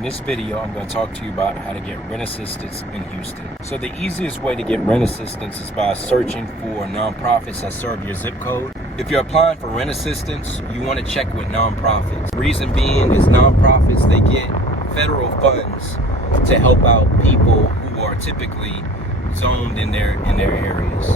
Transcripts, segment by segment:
In this video, I'm going to talk to you about how to get rent assistance in Houston. So the easiest way to get rent assistance is by searching for nonprofits that serve your zip code. If you're applying for rent assistance, you want to check with nonprofits. Reason being is nonprofits, they get federal funds to help out people who are typically zoned in their areas.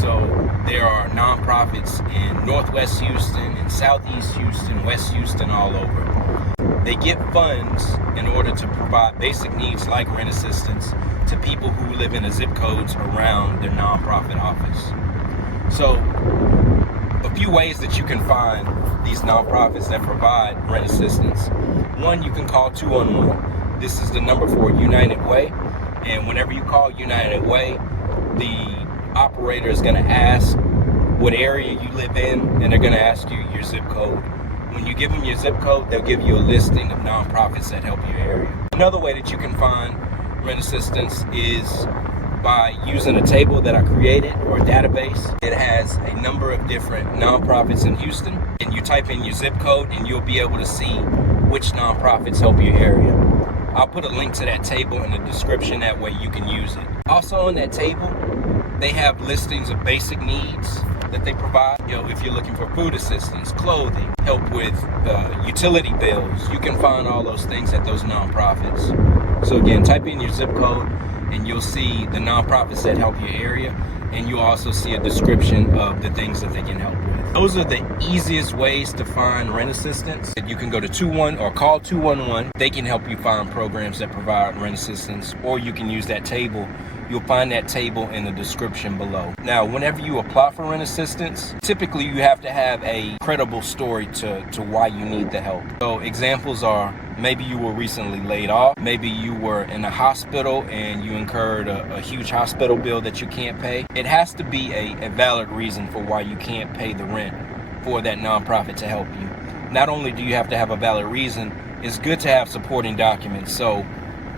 So there are nonprofits in Northwest Houston, in Southeast Houston, West Houston, all over. They get funds in order to provide basic needs like rent assistance to people who live in the zip codes around their nonprofit office. So a few ways that you can find these nonprofits that provide rent assistance. One, you can call 211. This is the number for United Way. And whenever you call United Way, the operator is going to ask what area you live in, and they're going to ask you your zip code. When you give them your zip code, they'll give you a listing of nonprofits that help your area. Another way that you can find rent assistance is by using a table that I created, or a database. It has a number of different nonprofits in Houston, and you type in your zip code and you'll be able to see which nonprofits help your area. I'll put a link to that table in the description, that way you can use it. Also on that table, they have listings of basic needs that they provide. If you're looking for food assistance, clothing, help with utility bills, you can find all those things at those nonprofits. So again, type in your zip code and you'll see the nonprofits that help your area, and you'll also see a description of the things that they can help with. Those are the easiest ways to find rent assistance. You can go to 211 or call 211. They can help you find programs that provide rent assistance, or you can use that table. You'll find that table in the description below. Now, whenever you apply for rent assistance, typically you have to have a credible story to why you need the help. So examples are, maybe you were recently laid off, maybe you were in a hospital and you incurred a huge hospital bill that you can't pay. It has to be a valid reason for why you can't pay the rent for that nonprofit to help you. Not only do you have to have a valid reason, it's good to have supporting documents. So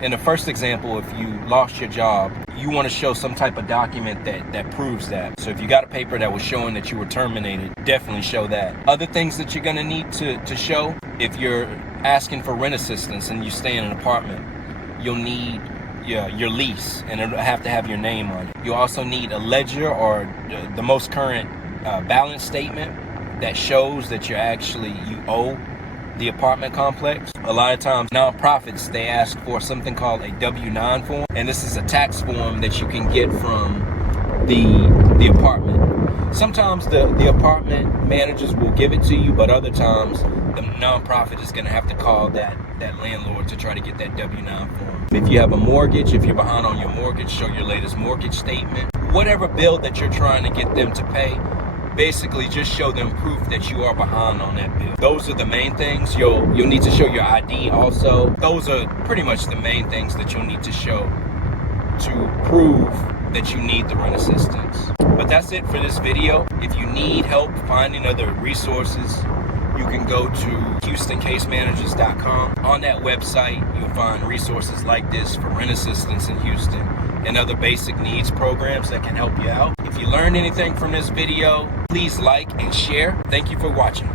in the first example, if you lost your job, you want to show some type of document that proves that. So if you got a paper that was showing that you were terminated, definitely show that. Other things that you're going to need to show, if you're asking for rent assistance and you stay in an apartment, you'll need your lease, and it'll have to have your name on it. You also need a ledger, or the most current balance statement that shows that you owe the apartment complex. A lot of times nonprofits, they ask for something called a W-9 form, and this is a tax form that you can get from the apartment. Sometimes the apartment managers will give it to you, but other times the nonprofit is going to have to call that landlord to try to get that W-9 form. If you have a mortgage, if you're behind on your mortgage, show your latest mortgage statement. Whatever bill that you're trying to get them to pay, basically just show them proof that you are behind on that bill. Those are the main things. You'll need to show your ID also. Those are pretty much the main things that you'll need to show to prove that you need the rent assistance. But that's it for this video. If you need help finding other resources, you can go to HoustonCaseManagers.com. On that website, you'll find resources like this for rent assistance in Houston and other basic needs programs that can help you out. If you learned anything from this video, please like and share. Thank you for watching.